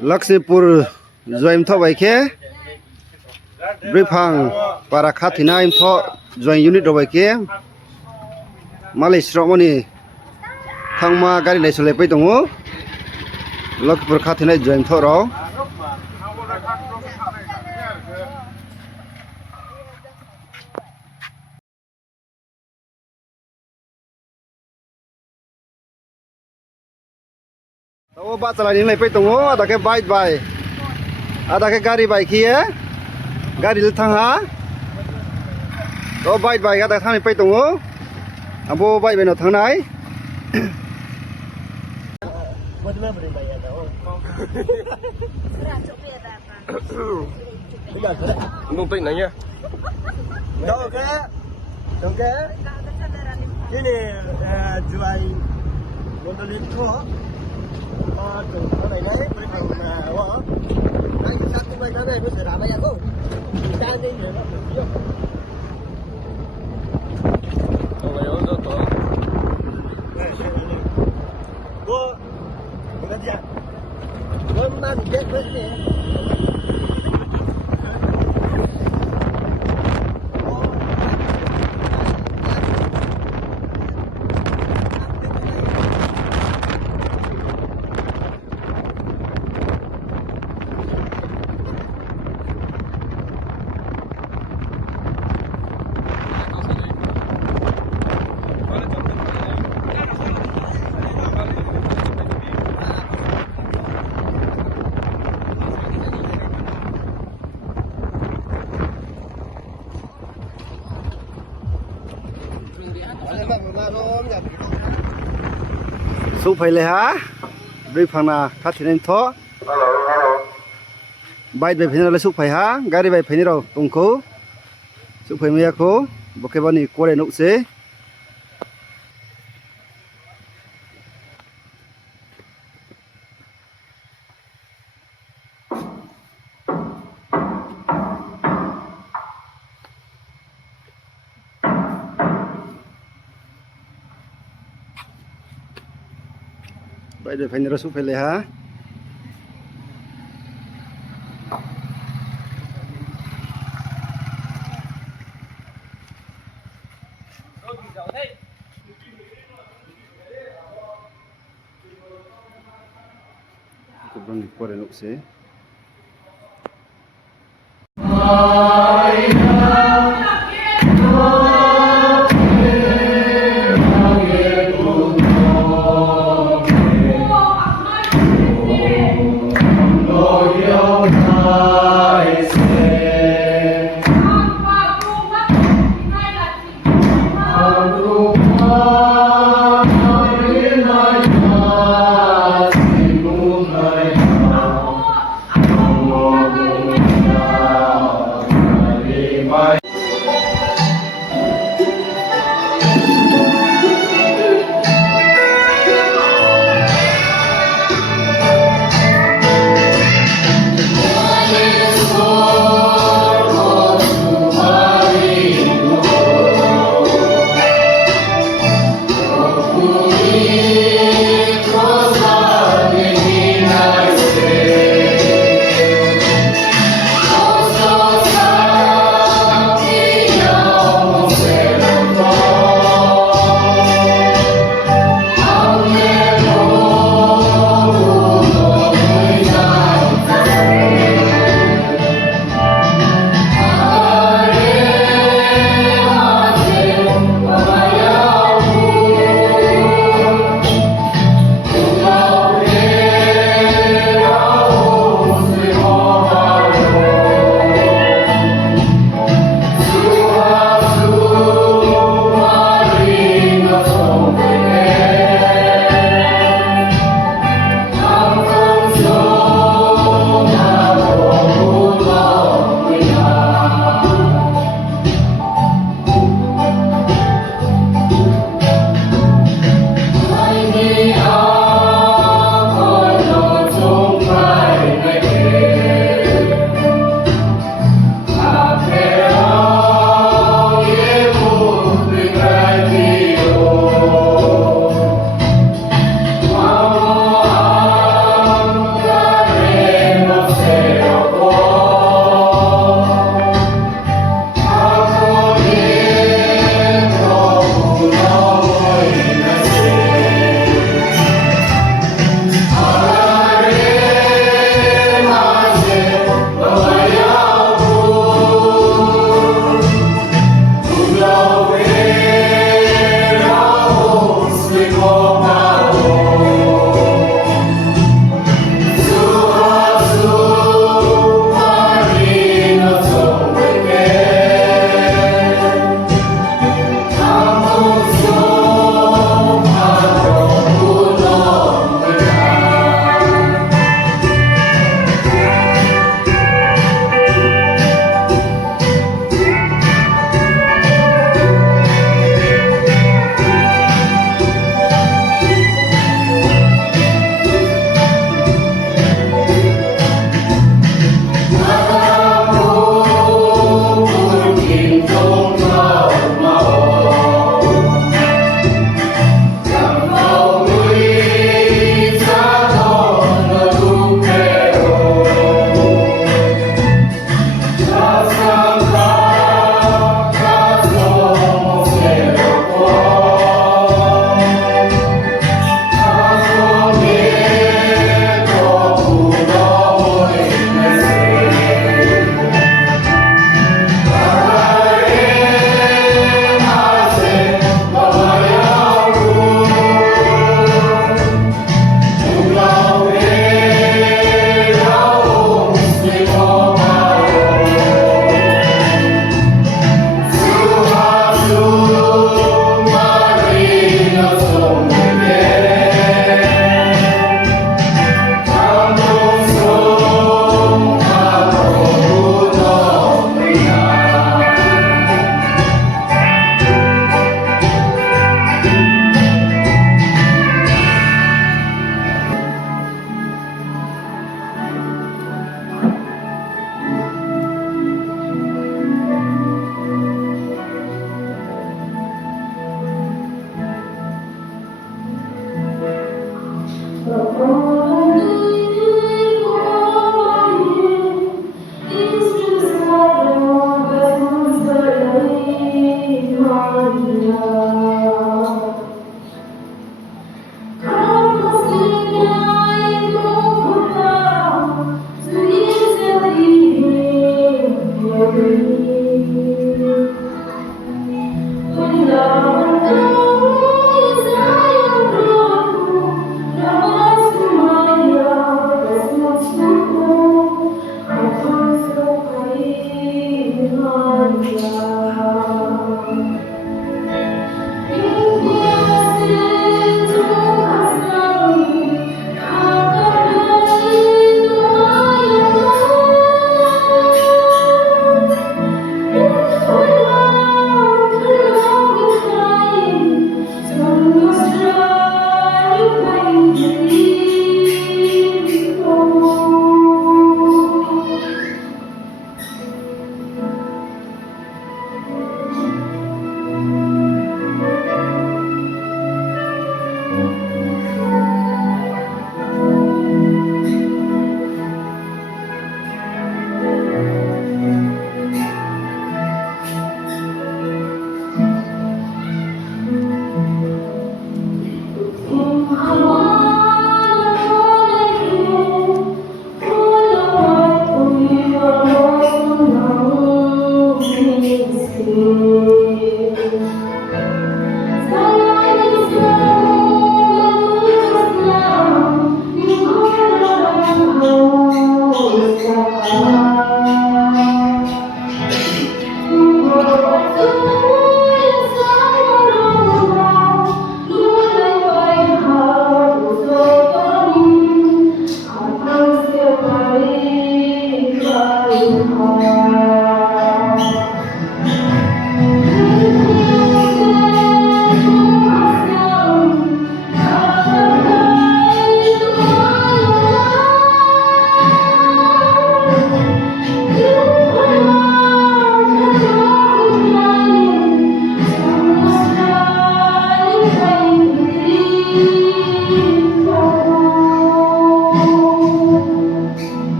Lakshmipur join tho bai ke Brifang para khathina im tho join unit bai ke malai sromoni thangma gari nai sole pai tongo Lakshmipur khathina join tho ro Oh, ba chala ning lai pai tongo ada ke bike bai ada ke gari bai khie gari le thang ha oh bike bai ada thang pai tongo abo bike bai no thang nai Nung tay nanya. Đâu cái cái này jual gondolin thua cái này đấy cái thằng nào á anh sát cái này cái này mới sẽ làm bây giờ không ta đi nữa nó được chưa Không phải nó to. cô cái gì cô mang cái gì su phai le ha Brifang na khathina im tho bike bai phina le su phai ha gari bai phini ro tongko su phai me ko boke bani kore nuk se bike bai phini ro su phai le ha bani kore nuk se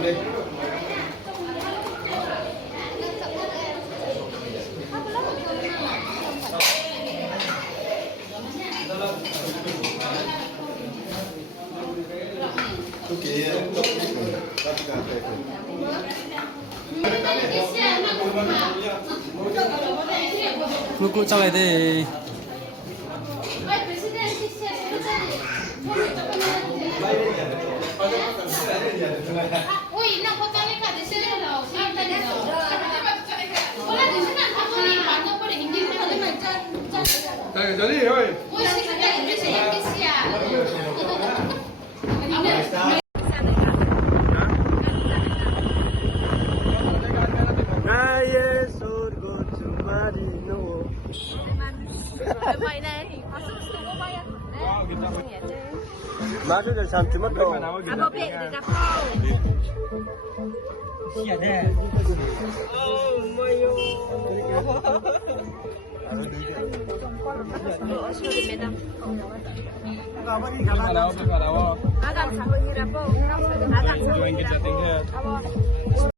Lúc trong này thì Uy, na potali ka de sere lo. Santa de so. Wala din sana thakoni bando pare hindi na hale mai cha. Đây, giờ đi thôi. Uy, sika ka English ya kisia. 나의 손고 두 마리 놓어 Vậy này thì có sức sức có bay 마술을 삼키면 또 à có bị để gặp cô akan sampai hirap po akan sampai hirap po